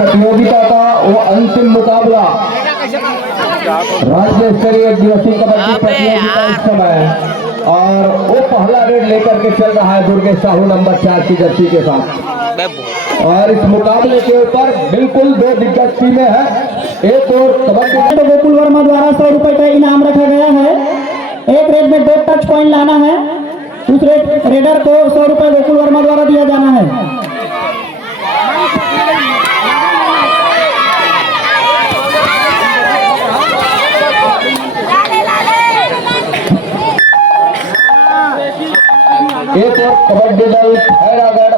प्रतियोगिता का वो अंतिम मुकाबला राज्य स्तरीय दिवसीय कबड्डी प्रतियोगिता इस समय, और वो पहला रेड लेकर के चल रहा है दुर्गेश साहू नंबर 4 की जर्सी के साथ। और इस मुकाबले के ऊपर बिल्कुल दो दिग्गज टीमें हैं। एक और कबड्डी तो गोकुल वर्मा द्वारा 100 रुपए का इनाम रखा गया है। एक रेड में 2 टच पॉइंट लाना है, दूसरे रेडर को 100 रुपए गोकुल वर्मा द्वारा दिया जाना है। एक और कबड्डी दल खैरागढ़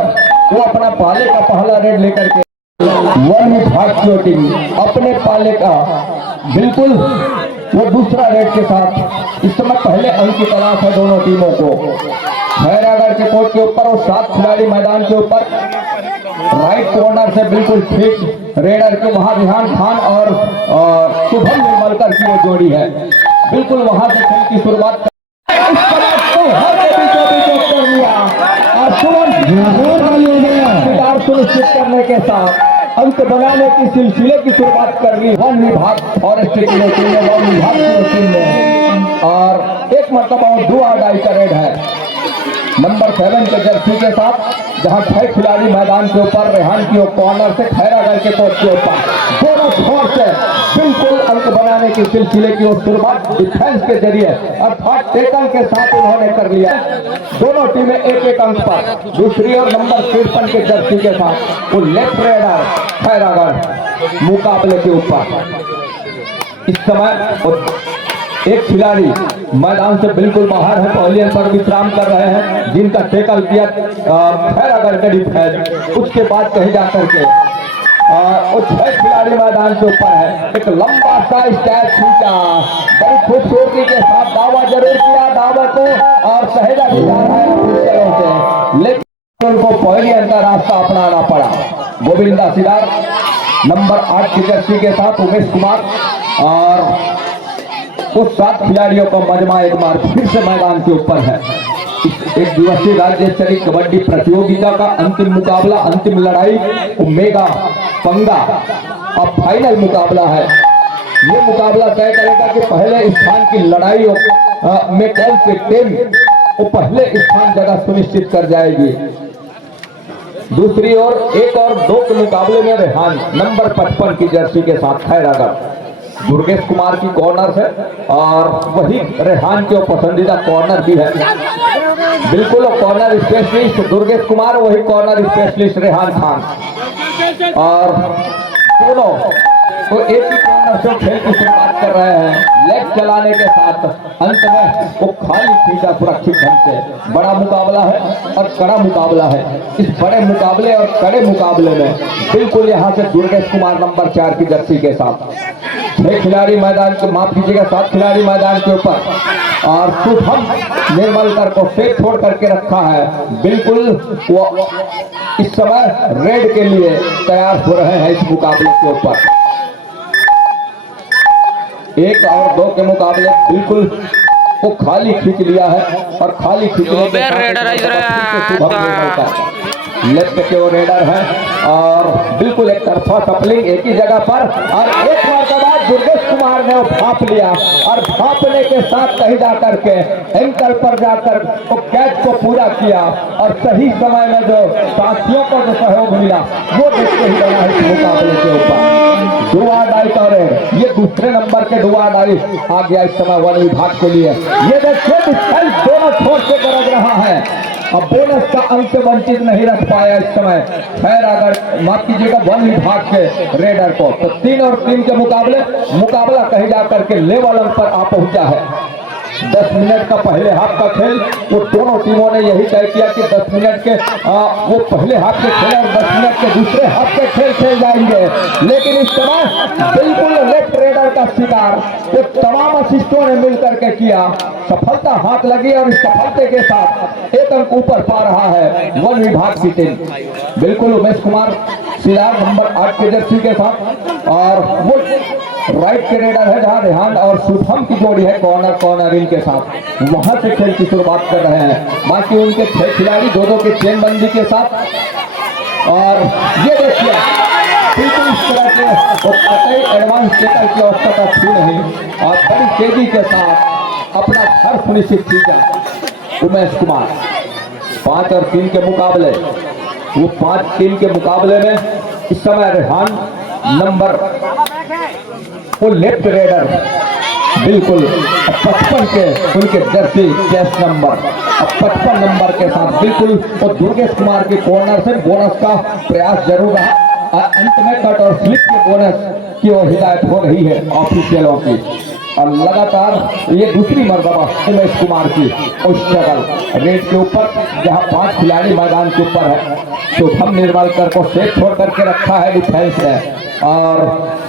वो अपना पाले का पहला रेड लेकर के वन विभाग की टीम अपने पाले का बिल्कुल वो दूसरा रेड के साथ इस समय पहले अंक की तलाश है दोनों टीमों को। खैरागढ़ के कोर्ट के ऊपर और 7 खिलाड़ी मैदान के ऊपर राइट कॉर्नर से बिल्कुल ठीक रेडर के वहां रिहान खान और शुभम निर्मलकर की वो जोड़ी है। बिल्कुल वहां से खेल की शुरुआत सुनिश्चित करने के साथ अंक बनाने की सिलसिले की शुरुआत कर रही वन विभाग फॉरेस्ट की टीम ने, वन विभाग की टीम ने। और एक मरतबा डू और डाई का रेड है नंबर 7 के जर्सी के साथ, जहां 6 खिलाड़ी मैदान के ऊपर रेहान की कॉर्नर से खैरागढ़ के कोर्ट के ऊपर दोनों छोर से बिल्कुल अंक बनाने की सिलसिले की शुरुआत डिफेंस के जरिए अर्थात टेकल के साथ उन्होंने कर लिया। दोनों टीमें एक एक अंक पर। दूसरी और नंबर 53 के जर्सी के साथ वो लेफ्ट रेडर खैरागढ़ मुकाबले के ऊपर। इस समय एक खिलाड़ी मैदान से बिल्कुल बाहर है, पहले पर विश्राम कर रहे हैं, जिनका टेकल किया खैरागढ़ के डिफेंस। उसके बाद कहीं जाकर के और 6 खिलाड़ी मैदान के ऊपर है। एक लंबा सा स्टैच खींचा, बड़ी खूबसूरती के साथ दावा जरूर किया दावा को, और सहेजा भी जा रहा है, लेकिन उनको पहले अंतर रास्ता अपनाना पड़ा। गोविंदा सिदार नंबर 8 की जर्सी के साथ उमेश कुमार और उस 7 खिलाड़ियों का मजमा एक बार फिर से मैदान के ऊपर है। एक दिवसीय राज्य स्तरीय कबड्डी प्रतियोगिता का अंतिम मुकाबला, अंतिम लड़ाई, मेगा पंगा अब फाइनल मुकाबला है। ये मुकाबला तय करेगा कि पहले स्थान की लड़ाई में कौन सी टीम वो पहले स्थान जगह सुनिश्चित कर जाएगी। दूसरी ओर एक और 2 के मुकाबले में रेहान नंबर 55 की जर्सी के साथ खैरागढ़ दुर्गेश कुमार की कॉर्नर से, और वही रेहान के पसंदीदा कॉर्नर भी है। बिल्कुल कॉर्नर स्पेशलिस्ट दुर्गेश कुमार, वही कॉर्नर स्पेशलिस्ट रेहान खान, और दोनों तो एक ही कॉर्नर से खेल की शुरुआत कर रहे हैं। लेग चलाने के साथ अंत में वो खाली खींचा सुरक्षित ढंग से। बड़ा मुकाबला है और कड़ा मुकाबला है। इस बड़े मुकाबले और कड़े मुकाबले में बिल्कुल यहाँ से दुर्गेश कुमार नंबर 4 की जर्सी के साथ 6 खिलाड़ी मैदान के, माफ कीजिएगा 7 खिलाड़ी मैदान के ऊपर, और शुभम निर्मलकर को फेंक छोड़ करके रखा है। बिल्कुल वो इस समय रेड के लिए तैयार हो रहे हैं इस मुकाबले के ऊपर। 1 और 2 के मुकाबले बिल्कुल वो खाली खींच लिया है, और खाली खींचने के लेफ्ट के वो रेडर है, और बिल्कुल एक तरफा कपलिंग एक ही जगह पर, और एक बार के बाद दुर्गेश कुमार ने वो भाप लिया, और भापने के साथ कहीं जाकर के एंकल पर जाकर वो कैच को पूरा किया, और सही समय में जो साथियों को जो सहयोग मिला वो देखते ही बना है इस मुकाबले के ऊपर। डुआ डाई का रेड, ये दूसरे नंबर के डुआ डाई आ गया इस समय वन विभाग के लिए। ये देखिए दोनों छोर से गरज रहा है, अब बोनस का अंक से वंचित नहीं रख पाया इस समय खैरागढ़, माफ कीजिएगा वन विभाग के रेडर को। तो 3 और 3 के मुकाबला कहीं जाकर के लेवल अंक पर आ पहुंचा है। 10 मिनट का पहले हाफ का खेल, वो दोनों टीमों ने यही तय किया कि 10 मिनट के वो पहले हाफ के खेल और 10 मिनट के दूसरे हाफ के खेल खेल जाएंगे। लेकिन इस समय बिल्कुल लेफ्ट रेडर का शिकार वो तमाम असिस्टों ने मिलकर के किया, सफलता हाथ लगी, और इस सफलते के साथ 1 अंक ऊपर पा रहा है वन विभाग की टीम। बिल्कुल उमेश कुमार सिलार नंबर 8 के जर्सी के साथ, और वो राइट के रेडर है जहां रेहान और शुभम की जोड़ी है कॉर्नरिंग के साथ, वहां से खेल की शुरुआत कर रहे हैं। बाकी उनके 6 खिलाड़ी 2-2 के चेन बंदी के साथ, और ये देखिए बिल्कुल हालांकि वो कतई एडवांस टेकल की आवश्यकता थी नहीं और बड़ी तेजी के साथ अपना घर सुनिश्चित किया उमेश कुमार। 5 और 3 के मुकाबले, वो 5-3 के मुकाबले में इस समय रेहान नंबर वो लेफ्ट रेडर बिल्कुल 55 के उनके जर्सी चेस नंबर 55 नंबर के साथ बिल्कुल और दुर्गेश कुमार के कॉर्नर से बोनस का प्रयास जरूर रहा और अंत में कट और स्लिप के बोनस की ओर हिदायत हो रही है ऑफिशियलों की। और लगातार ये दूसरी मर्तबा उमेश कुमार की उस जगह रेड के ऊपर जहां 5 खिलाड़ी मैदान के ऊपर है तो हम निर्मलकर को सेफ छोड़ करके रखा है डिफेंस ने और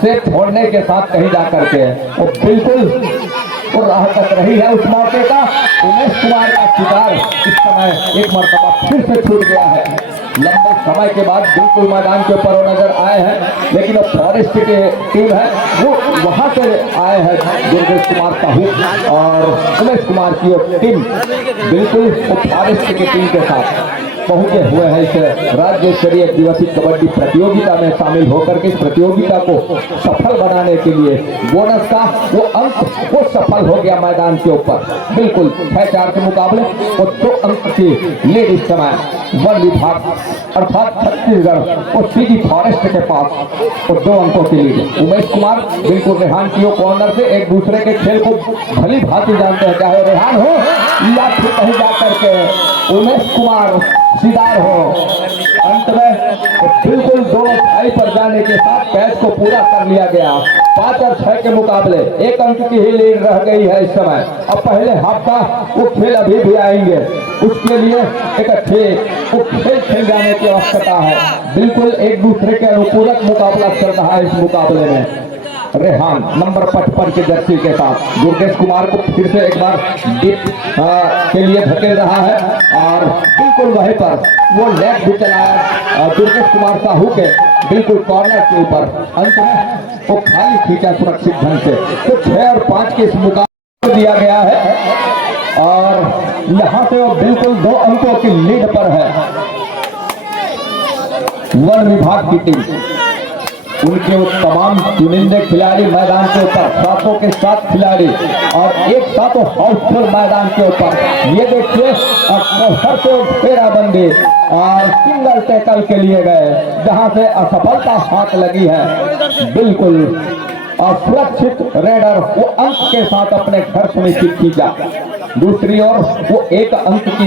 सेफ छोड़ने के साथ कहीं जा करके वो बिल्कुल वो राह तक रही है उस मौके का। उमेश कुमार का शिकार इस समय एक मर्तबा फिर से छूट गया है। लंबे समय के बाद बिल्कुल मैदान के ऊपर वो नजर आए हैं लेकिन वो फॉरेस्ट की टीम है वो वहां से आए हैं दुर्गेश कुमार साहू और उमेश कुमार की टीम बिल्कुल वो फॉरेस्ट की टीम के साथ पहुंचे हुए हैं इस राज्य स्तरीय दिवसीय कबड्डी प्रतियोगिता में शामिल होकर के इस प्रतियोगिता को सफल बनाने के लिए बोनस का वो अंक वो सफल हो गया मैदान के ऊपर बिल्कुल 6-4 के मुकाबले वो 2 अंक की लीड इस समय वन विभाग अर्थात छत्तीसगढ़ और सीधी फॉरेस्ट के पास वो 2 अंकों की लीड। उमेश कुमार बिल्कुल रेहान की कॉर्नर से एक दूसरे के खेल को भली भांति जानते हैं, चाहे रेहान हो या फिर कहीं जाकर के उमेश कुमार सीधार हो। अंत में बिल्कुल दोनों भाई पर जाने के साथ कैच को पूरा कर लिया गया। 5 और 6 के मुकाबले 1 अंक की ही लीड रह गई है इस समय। अब पहले हाफ का वो खेल अभी भी आएंगे, उसके लिए एक अच्छे वो खेल खेल जाने की आवश्यकता है। बिल्कुल एक दूसरे के अनुपूरक मुकाबला चल रहा है इस मुकाबले में। रेहान नंबर 55 के जर्सी के साथ दुर्गेश कुमार को फिर से एक बार डीप के लिए धकेल रहा है और बिल्कुल वहीं पर वो लेग भी चलाया दुर्गेश कुमार साहू के बिल्कुल कॉर्नर के ऊपर। अंत में वो खाली खींचा सुरक्षित ढंग से। तो 6 और 5 के इस मुकाबले दिया गया है और यहाँ से वो बिल्कुल 2 अंकों की लीड पर है वन विभाग की टीम। उनके वो तमाम चुनिंदे खिलाड़ी मैदान के ऊपर 7 के 7 खिलाड़ी और एक साथ हाउसफुल मैदान के ऊपर। ये देखिए हर से फेराबंदी और सिंगल टैकल के लिए गए जहां से असफलता हाथ लगी है। बिल्कुल असुरक्षित रेडर वो अंक के साथ अपने घर सुनिश्चित किया। दूसरी ओर वो 1 अंक की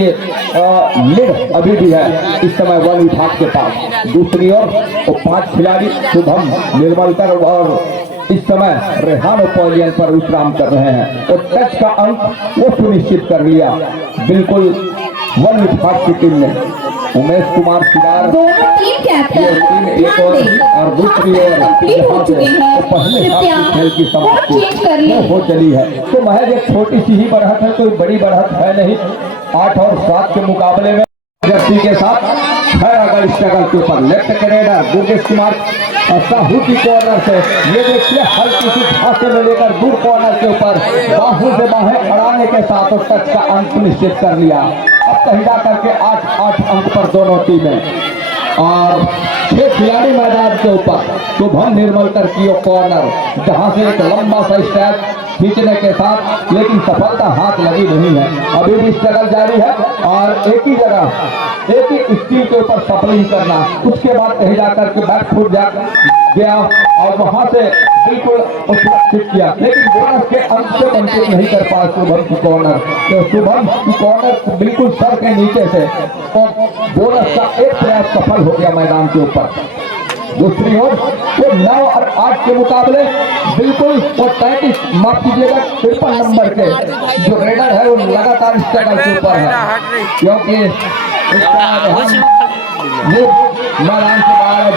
लीड अभी भी है इस समय वन विभाग के पास। दूसरी ओर वो 5 खिलाड़ी शुभम निर्मलकर और इस समय रेहान ओपोलियन पर विश्राम कर रहे हैं। तो टच का अंक वो सुनिश्चित कर लिया बिल्कुल वन विभाग की टीम ने। उमेश कुमार सिदार दोनों टीम कैप्टन एक और दूसरी ओर पहले खेल की समाप्ति हो चली है। तो महज एक छोटी सी ही बढ़त है, कोई बड़ी बढ़त है नहीं। 8 और 7 के मुकाबले में जर्सी के साथ 6 अगस्त के ऊपर लेफ्ट कैनेडर दुर्गेश कुमार साहू की कॉर्नर से ये देखिए हल्की सी घासे में लेकर दूर कॉर्नर के ऊपर बाहू से बाहें अड़ाने के साथ और टच का अंक निश्चित कर लिया। अब कहीं जा करके 8 अंक पर दोनों टीमें और 6 खिलाड़ी मैदान के ऊपर। शुभम निर्मलकर की कॉर्नर जहां से एक लंबा सा स्टैप खींचने के साथ लेकिन सफलता हाथ लगी नहीं है। अभी भी स्ट्रगल जारी है और एक ही जगह एक ही स्टील के ऊपर सफलिंग करना, उसके बाद कहीं जाकर के बैक फुट गया और वहां से बिल्कुल सुरक्षित किया लेकिन बोनस के अंक से वंचित नहीं कर पाया शुभम की कॉर्नर। तो शुभम की कॉर्नर बिल्कुल सर के नीचे से और बोनस का एक प्रयास सफल हो गया मैदान के ऊपर। दूसरी ओर वो 9 और 8 के मुकाबले बिल्कुल वो 33 माफ कीजिएगा 53 नंबर के जो रेडर है वो लगातार स्ट्रगल के ऊपर है क्योंकि मैदान के बाहर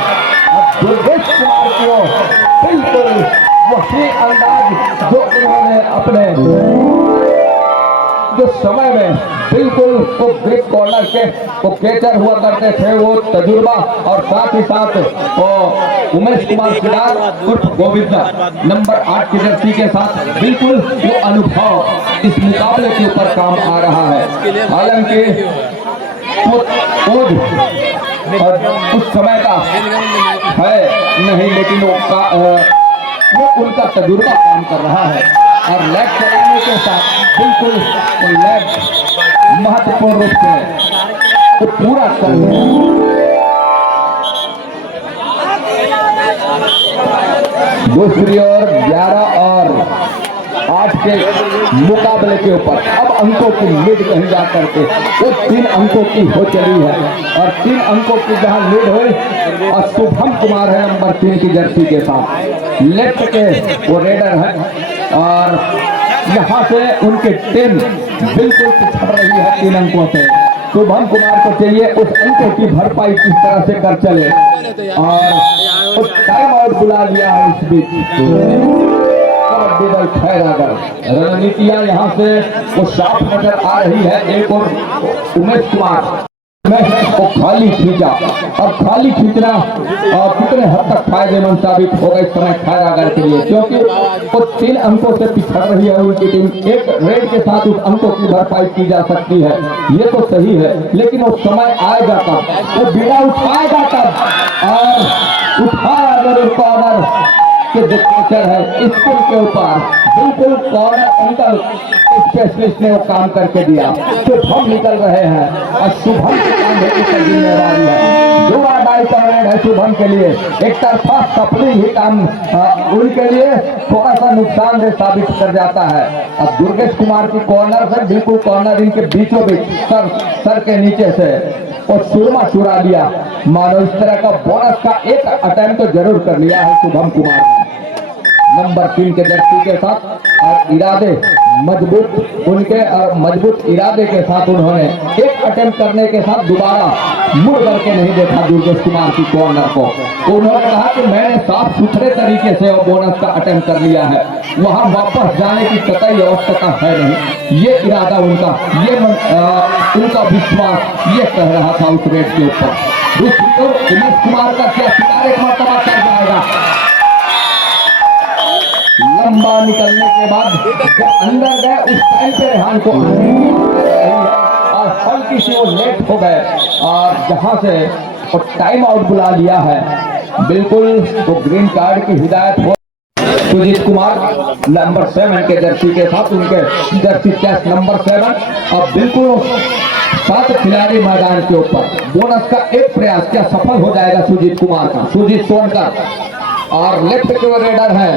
दुर्गेश कुमार को बिल्कुल वही अंदाज जो उन्होंने अपने जो समय में बिल्कुल वो ग्रिप कॉर्नर के वो कैचर हुआ करते थे वो तजुर्बा और साथ ही साथ वो उमेश कुमार सिदार उर्फ गोविंदा नंबर 8 की जर्सी के साथ बिल्कुल वो अनुभव इस मुकाबले के ऊपर काम आ रहा है। हालांकि और कुछ समय का है नहीं, लेकिन वो उनका तजुर्बा काम कर रहा है और लेग चलाने के साथ बिल्कुल लेग महत्वपूर्ण रूप से वो पूरा कर रहे हैं। दूसरी ओर 11 और 8 के मुकाबले के ऊपर अब अंकों की लीड कहीं जा करके वो 3 अंकों की हो चली है और 3 अंकों की जहां लीड हुई और शुभम कुमार है नंबर 3 की जर्सी के साथ, लेफ्ट के वो रेडर है और यहाँ से उनके टीम बिल्कुल पिछड़ रही है 3 अंकों से। शुभम कुमार को चाहिए उस अंकों की भरपाई किस तरह से कर चले और टाइम आउट बुला लिया है इस बीच। कबड्डी दल खैरागढ़ रणनीतियां यहाँ से वो साफ नजर आ रही है। एक और उमेश कुमार को खाली खींचा और खाली खींचना कितने हद तक फायदेमंद साबित होगा इस समय खैरागढ़ के लिए, क्योंकि वो 3 अंकों से पिछड़ रही है उनकी टीम। एक रेड के साथ उस अंकों की भरपाई की जा सकती है, ये तो सही है, लेकिन वो समय आएगा तब, वो बीड़ा उठाएगा तब और उठाया जरूर कॉर्नर के जो टीचर है स्कूल के ऊपर बिल्कुल कॉर्नर अंकल स्पेशलिस्ट ने वो काम करके दिया। शुभम निकल रहे हैं और शुभम के काम है की जिम्मेदारी है। 2 आडाई का रेड है शुभम के लिए, एक तरफा सपनी ही काम उनके लिए थोड़ा सा नुकसानदेह साबित कर जाता है। अब दुर्गेश कुमार की कॉर्नर से बिल्कुल कॉर्नर इनके बीचों बीच सर के नीचे से और सुरमा चुरा लिया। मानो इस तरह का बोनस का एक अटेम्प्ट तो जरूर कर लिया है शुभम कुमार ने नंबर 3 के जर्सी के साथ और इरादे मजबूत उनके और मजबूत इरादे के साथ उन्होंने एक अटेम्प्ट करने के साथ दोबारा मुड़ करके नहीं देखा दुर्गेश कुमार की कॉर्नर को। उन्होंने कहा कि मैंने साफ सुथरे तरीके से वो बोनस का अटेम्प्ट कर लिया है, वहां वापस जाने की कतई आवश्यकता है नहीं। ये इरादा उनका, ये उनका विश्वास ये कह रहा था उस रेड के ऊपर। दूसरी ओर उमेश कुमार का क्या शिकार एक मरतबा कर जाएगा। लंबा निकलने के बाद जब अंदर गए उस टाइम पे रेहान को और हल्की सी वो लेट हो गए और जहां से वो टाइम आउट बुला लिया है। बिल्कुल तो ग्रीन कार्ड की हिदायत हो सुजीत कुमार नंबर 7 के जर्सी के साथ, उनके जर्सी चेस्ट नंबर 7 और बिल्कुल 7 खिलाड़ी मैदान के ऊपर। बोनस का एक प्रयास क्या सफल हो जाएगा सुजीत कुमार का, सुजीत सोनकर और लेफ्ट के वो रेडर है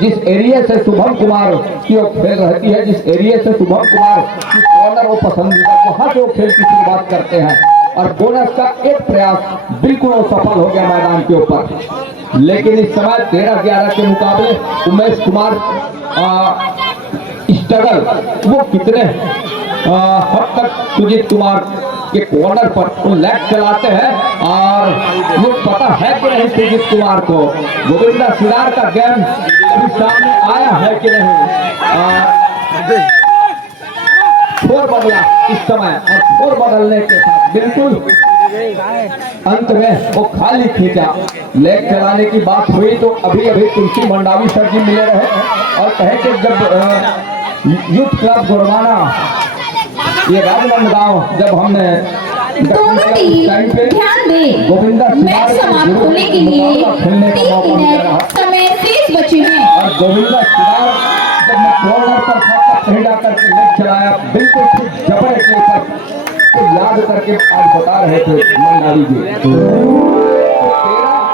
जिस एरिया से शुभम कुमार की वो खेल रहती है, जिस एरिया से शुभम कुमार की कॉर्नर वो पसंदीदा, वहां से वो खेल की शुरुआत करते हैं और बोनस का एक प्रयास बिल्कुल वो सफल हो गया मैदान के ऊपर। लेकिन इस समय 13-11 के मुकाबले उमेश कुमार स्ट्रगल वो कितने हद तक सुजीत कुमार के कॉर्नर पर वो लेग चलाते हैं और वो पता है कि नहीं सुजीत कुमार को गोविंदा सिरार का गेम अभी सामने आया है कि नहीं। फोर बदला इस समय और फोर बदलने के साथ बिल्कुल अंत में वो खाली खींचा। लेग चलाने की बात हुई तो अभी तुलसी मंडावी सर जी मिले रहे और कहे कि जब यूथ क्लब गुरवाना ये राजनांदगांव जब हमने दोनों टीम ध्यान दें, गोविंदा मैच समाप्त होने के लिए 3 मिनट समय शेष बचे हैं और गोविंदा सिरार जब मैं कॉर्नर पर था कहीं जाकर के लेग चलाया बिल्कुल ठीक जबड़े के ऊपर तो याद करके आज बता रहे थे मंडावी जी। 13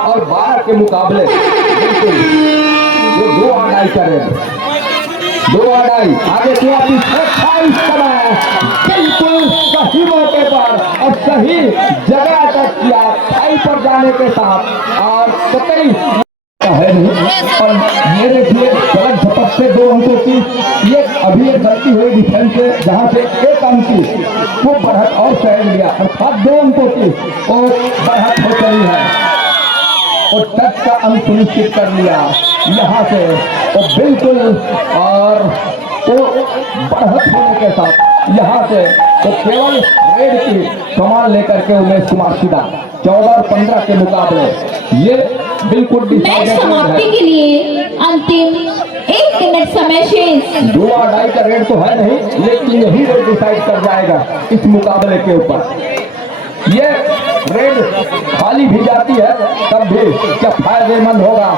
और 12 के मुकाबले बिल्कुल वो 2 आड़ाई करे, 2 आड़ाई आगे से पीछे इस समय बिल्कुल सही मौके पर और सही जगह तक किया टाई पर जाने के साथ और कतई है नहीं। और मेरे लिए गलत झपट से 2 अंकों की ये अभी एक गलती हुई डिफेंस से जहां से 1 अंक की वो बढ़त और सह लिया अर्थात 2 अंकों की और बढ़त हो चली है और टच का अंक सुनिश्चित कर लिया यहाँ से और बिल्कुल और वो बढ़त होने के साथ यहाँ से तो केवल रेड की कमान लेकर के उमेश कुमार सीधा 14 और 15 के मुकाबले ये बिल्कुल मैच समाप्ति के लिए अंतिम 1 मिनट समय शेष। 2 आड़ाई का रेड तो है नहीं, लेकिन यही रेड डिसाइड कर जाएगा इस मुकाबले के ऊपर। ये रेड खाली भी जाती है तब भी क्या फायदेमंद होगा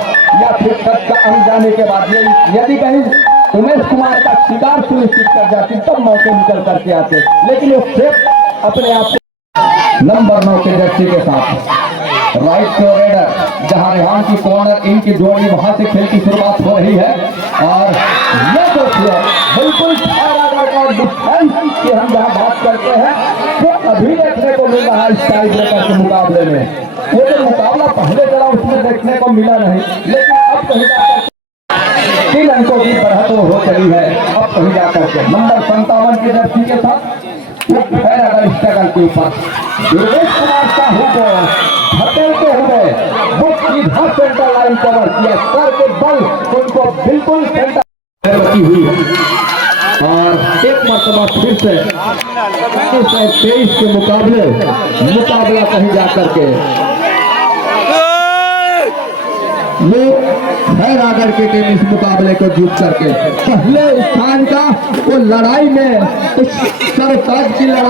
या फिर तक का अंग जाने के बाद यदि कहीं उमेश कुमार का शिकार सुनिश्चित कर जाती तब मौके निकल करके आते, लेकिन वो सेफ अपने आप नंबर 9 के जर्सी के साथ राइट को रेडर जहां रेहान की कॉर्नर इनकी जोड़ी वहां से खेल की शुरुआत हो रही है और ये जो बिल्कुल डिफेंस की हम जहां बात करते हैं वो अभी देखने को मिल रहा है इस टाई ब्रेकर के मुकाबले में। वो जो मुकाबला पहले चला उसमें देखने को मिला नहीं, लेकिन अब कहीं जाकर 3 अंकों की बढ़त हो चली है। अब कहीं जाकर के नंबर 57 की जर्सी के साथ अगर स्ट्रगल के ऊपर दुर्गेश कुमार साहू को धकेलते हुए वो सीधा सेंटर लाइन कवर किया, सर के बल उनको बिल्कुल सेंटर रखी हुई है और एक मरतबा फिर से 23 के मुकाबला कहीं जाकर के खैर आगर की टीम इस मुकाबले को जीत करके पहले स्थान का वो लड़ाई में उस सरताज की लड़ाई